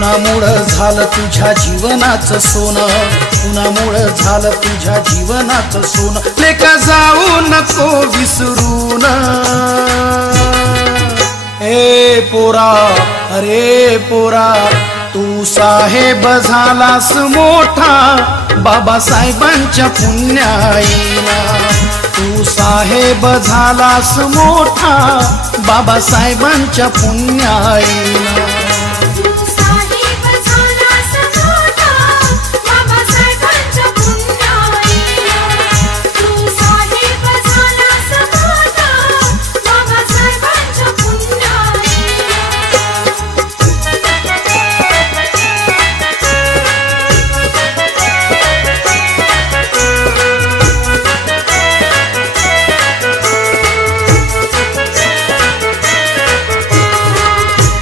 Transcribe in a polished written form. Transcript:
कुणामुळं झालं तुझ्या जीवनाचं सोनं, कुणामुळं झालं तुझ्या जीवनाचं सोनं, लेका जाऊ नको विसरून। ए पोरा, अरे पोरा, तू साहेब झालास मोठा बाबासाहेबांच्या पुण्याईला, तू साहेब झालास मोठा बाबासाहेबांच्या पुण्याईला।